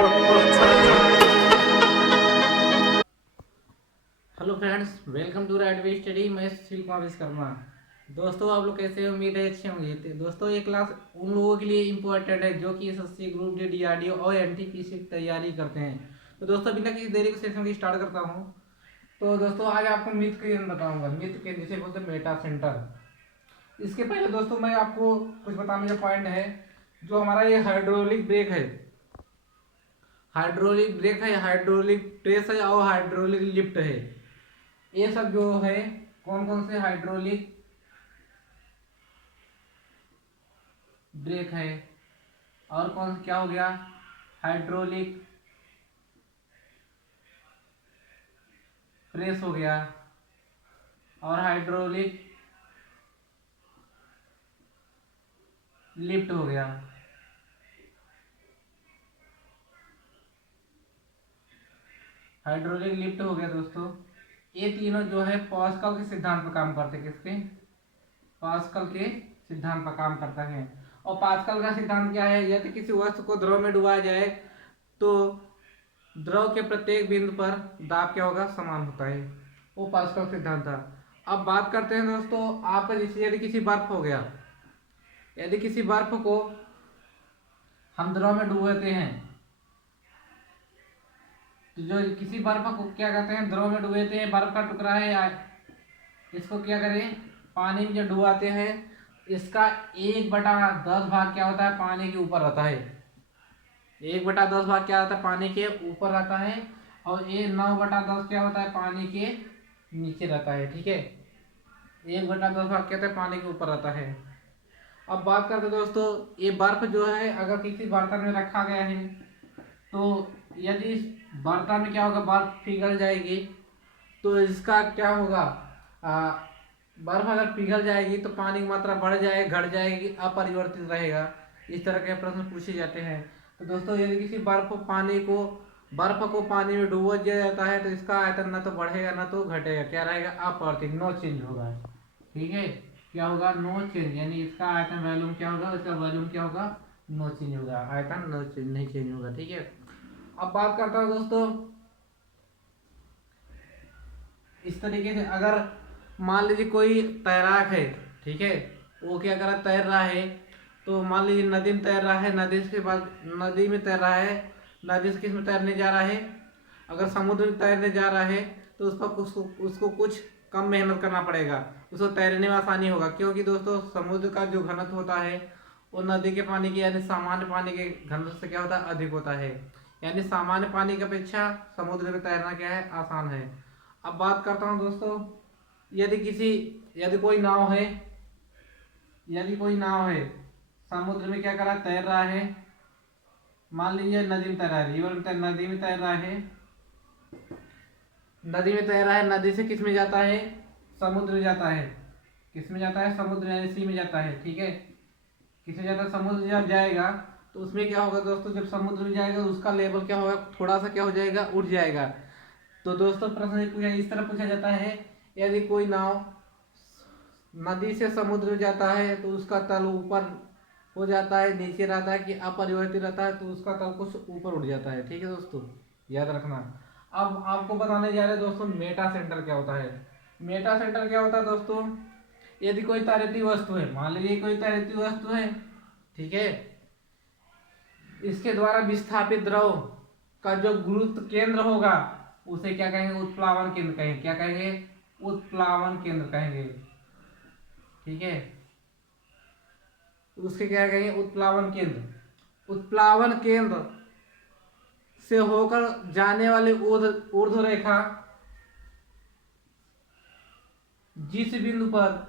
Hello friends, welcome to Rideway Study. मैं सुशील कुमार विश्वकर्मा। दोस्तों, आप लोग कैसे हैं? उम्मीद है अच्छे होंगे। तो दोस्तों, ये क्लास उन लोगों के लिए इम्पोर्टेंट है जो कि एसएससी ग्रुप डी, डीआरडीओ और एनटीपीसी की तैयारी करते हैं। तो दोस्तों, बिना किसी देरी के सेशन की स्टार्ट करता हूँ। तो दोस्तों, आज आपको मिथ के बताऊंगा। मिथ के जिसे बोलते हैं मेटा सेंटर। इसके पहले दोस्तों मैं आपको कुछ बताने का पॉइंट है। जो हमारा ये हाइड्रोलिक ब्रेक है, हाइड्रोलिक प्रेस है और हाइड्रोलिक लिफ्ट है। ये सब जो है कौन कौन से हाइड्रोलिक ब्रेक है और कौन क्या हो गया, हाइड्रोलिक प्रेस हो गया और हाइड्रोलिक लिफ्ट हो गया। हाइड्रोलिक लिफ्ट हो गया दोस्तों। ये तीनों जो है पास्कल के सिद्धांत पर काम करते हैं। किसके? पास्कल के सिद्धांत पर काम करता है। और पास्कल का सिद्धांत क्या है? यदि किसी वस्तु को द्रव में डुबाया जाए तो द्रव के प्रत्येक बिंदु पर दाब क्या होगा? समान होता है। वो पास्कल सिद्धांत था। अब बात करते हैं दोस्तों, आपका जैसे यदि किसी बर्फ हो गया, यदि किसी बर्फ को हम द्रव में डुबोते हैं तो जो किसी बर्फ को क्या कहते हैं? द्रव में डुबोते हैं। बर्फ का टुकड़ा है या इसको क्या करें? पानी में जब डुबाते हैं, इसका 1/10 भाग क्या होता है? पानी के ऊपर रहता है। 1/10 भाग क्या होता है? पानी के ऊपर रहता है। और ये 9/10 क्या होता है? पानी के नीचे रहता है। ठीक है, 1/10 भाग क्या होता है? पानी के ऊपर रहता है। अब बात करते हैं दोस्तों, ये बर्फ जो है अगर किसी बर्तन में रखा गया है तो यदि इस बर्तन में क्या होगा? बर्फ पिघल जाएगी तो इसका क्या होगा? आ, बर्फ अगर पिघल जाएगी तो पानी की मात्रा बढ़ जाएगी, घट जाएगी, अपरिवर्तित रहेगा। इस तरह के प्रश्न पूछे जाते हैं। तो दोस्तों, यदि किसी बर्फ को पानी में डुबो दिया जाता है तो इसका आयतन ना तो बढ़ेगा ना तो घटेगा। क्या रहेगा? अपरिवर्तित, नो चेंज होगा। ठीक है, क्या होगा? नो चेंज, यानी इसका आयतन वॉल्यूम क्या होगा? इसका वॉल्यूम क्या होगा? नो चेंज होगा। आयतन नो चेंज, नहीं चेंज होगा। ठीक है, अब बात करता हूँ दोस्तों, इस तरीके से अगर मान लीजिए कोई तैराक है, ठीक है, वो क्या कर रहा है? तैर रहा है। तो मान लीजिए नदी में तैर रहा है, नदी के बाद नदी में तैर रहा है, नदी से किस में तैरने जा रहा है? अगर समुद्र में तैरने जा रहा है तो उस पर उसको कुछ कम मेहनत करना पड़ेगा, उसको तैरने में आसानी होगा। क्योंकि दोस्तों, समुद्र का जो घनत्व होता है वो नदी के पानी के यानी सामान्य पानी के घनत्व से क्या होता है? अधिक होता है। यानी सामान्य पानी की अपेक्षा समुद्र में तैरना क्या है? आसान है। अब बात करता हूँ दोस्तों, यदि किसी यदि कोई नाव है, यदि कोई नाव है समुद्र में क्या कर रहा है? तैर रहा है। मान लीजिए नदी में तैर रहा है, रिवर में नदी में तैर रहा है, नदी में तैर रहा है, नदी से किस में जाता है? समुद्र में जाता है। किस में जाता है? समुद्र यानी सी में जाता है। ठीक है, किस में जाता है? समुद्र जब जाएगा तो उसमें क्या होगा दोस्तों? जब समुद्र में जाएगा तो उसका लेवल क्या होगा? थोड़ा सा क्या हो जाएगा? उठ जाएगा। तो दोस्तों, प्रश्न पूछा इस तरह पूछा जाता है, यदि कोई नाव नदी से समुद्र में जाता है तो उसका तल ऊपर हो जाता है, नीचे रहता है कि अपरिवर्तित रहता है, तो उसका तल कुछ ऊपर उठ जाता है। ठीक है दोस्तों, याद रखना। अब आपको बताने जा रहे हैं दोस्तों, मेटा सेंटर क्या होता है। मेटा सेंटर क्या होता है दोस्तों? यदि कोई तैरती वस्तु है, मान लीजिए कोई तैरती वस्तु है, ठीक है, इसके द्वारा विस्थापित द्रव का जो गुरुत्व केंद्र होगा उसे क्या कहेंगे? उत्प्लावन केंद्र कहेंगे। क्या कहेंगे? उत्प्लावन केंद्र कहेंगे। ठीक है, उसके क्या कहेंगे? उत्प्लावन केंद्र। उत्प्लावन केंद्र से होकर जाने वाली ऊर्ध्व रेखा जिस बिंदु पर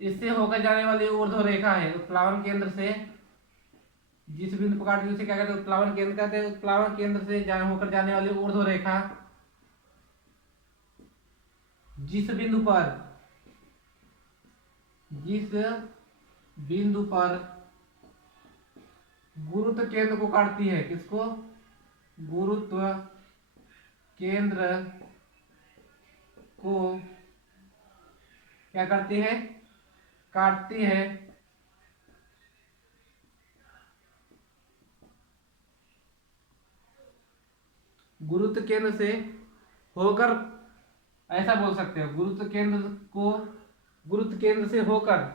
इससे होकर जाने वाली ऊर्ध्व रेखा है, उत्प्लावन केंद्र से जिस बिंदु पर काटती है उसे क्या कहते हैं? उत्प्लावन केंद्र कहते हैं। उत्प्लावन केंद्र से होकर जाने वाली ऊर्ध्व रेखा जिस बिंदु पर जिस बिंदु पर गुरुत्व केंद्र को काटती है, किसको? गुरुत्व केंद्र को क्या करती है? काटती है, गुरुत्व केंद्र से होकर, ऐसा बोल सकते हो, गुरुत्व केंद्र को, गुरुत्व केंद्र से होकर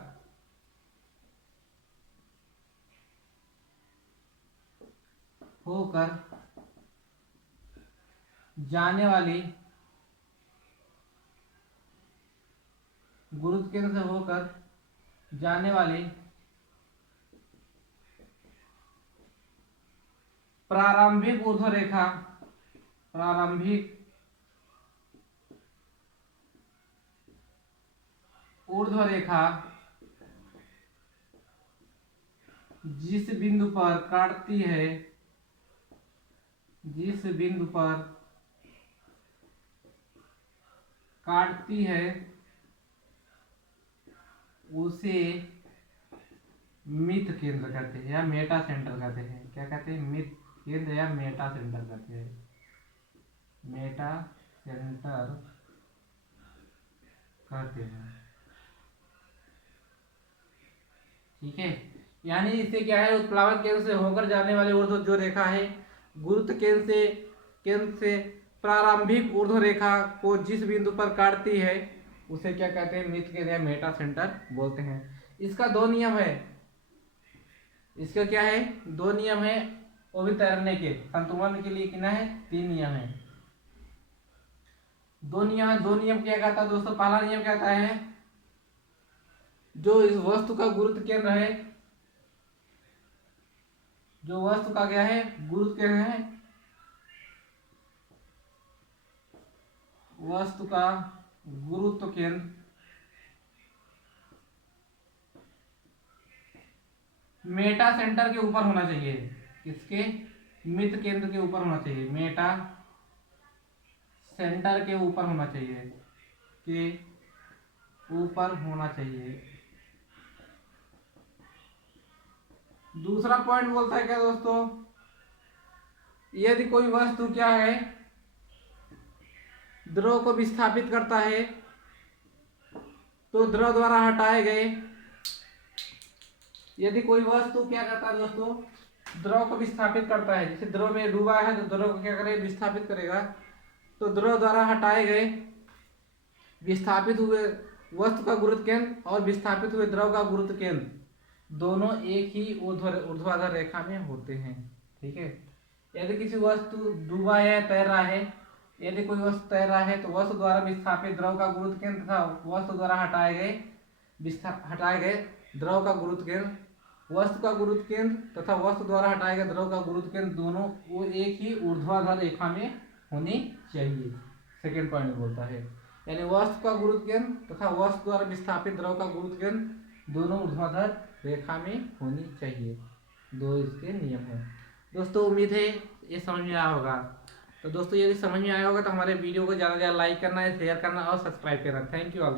जाने वाली, गुरुत्व केंद्र से होकर जाने वाली प्रारंभिक ऊर्ध्व रेखा, प्रारंभिक ऊर्ध्व रेखा जिस बिंदु पर काटती है, जिस बिंदु पर काटती है उसे मित केंद्र कहते हैं या मेटा सेंटर कहते हैं। क्या कहते हैं? मित केंद्र या मेटा सेंटर कहते हैं, मेटा सेंटर कहते हैं। ठीक है, यानी इससे क्या है, उत्प्लावक केंद्र से होकर जाने वाली ऊर्ध्व जो रेखा है, गुरुत्व केंद्र से प्रारंभिक ऊर्ध्व रेखा को जिस बिंदु पर काटती है उसे क्या कहते हैं? मित केंद्र या मेटा सेंटर बोलते हैं। इसका दो नियम है, इसका क्या है? दो नियम है, वो भी तैरने के, संतुलन के लिए कितना है? 3 नियम है। दो नियम क्या कहता है दोस्तों? पहला नियम कहता है जो इस वस्तु का गुरुत्व केंद्र है, जो वस्तु का क्या है? गुरुत्व केंद्र है, वस्तु का गुरुत्व केंद्र मेटा सेंटर के ऊपर होना चाहिए। इसके मित केंद्र के ऊपर होना चाहिए, मेटा सेंटर के ऊपर होना चाहिए, के ऊपर होना चाहिए। दूसरा पॉइंट बोलता है क्या दोस्तों? यदि कोई वस्तु क्या है, द्रव को विस्थापित करता है तो द्रव द्वारा हटाए गए, यदि कोई वस्तु क्या करता है दोस्तों? द्रव को विस्थापित करता है, जैसे द्रव में डूबा है तो द्रव को क्या करेगा? विस्थापित करेगा। तो द्रव द्वारा हटाए गए विस्थापित हुए वस्तु का गुरुत्व केंद्र और विस्थापित हुए द्रव का गुरुत्व केंद्र दोनों एक ही ऊर्ध्वाधर रेखा में होते हैं। ठीक है, यदि किसी वस्तु डूबा है, तैर रहा है, यदि कोई वस्तु तैर रहा है तो वस्तु द्वारा विस्थापित द्रव का गुरुत्व केंद्र तथा वस्तु द्वारा हटाए गए द्रव का गुरुत्व केंद्र, वस्तु का गुरुत्व केंद्र तथा वस्तु द्वारा हटाए गए द्रव का गुरुत्व केंद्र दोनों वो एक ही ऊर्ध्वाधर रेखा में होनी चाहिए। सेकेंड पॉइंट बोलता है, यानी वस्तु का गुरुत्व केंद्र तथा वस्तु द्वारा विस्थापित द्रव का गुरुत्व केंद्र दोनों ऊर्ध्वाधर रेखा में होनी चाहिए। दो इसके नियम हैं दोस्तों। उम्मीद है ये समझ में आया होगा। तो दोस्तों यदि समझ में आया होगा तो हमारे वीडियो को ज़्यादा से ज़्यादा लाइक करना है, शेयर करना और सब्सक्राइब करना। Thank you all.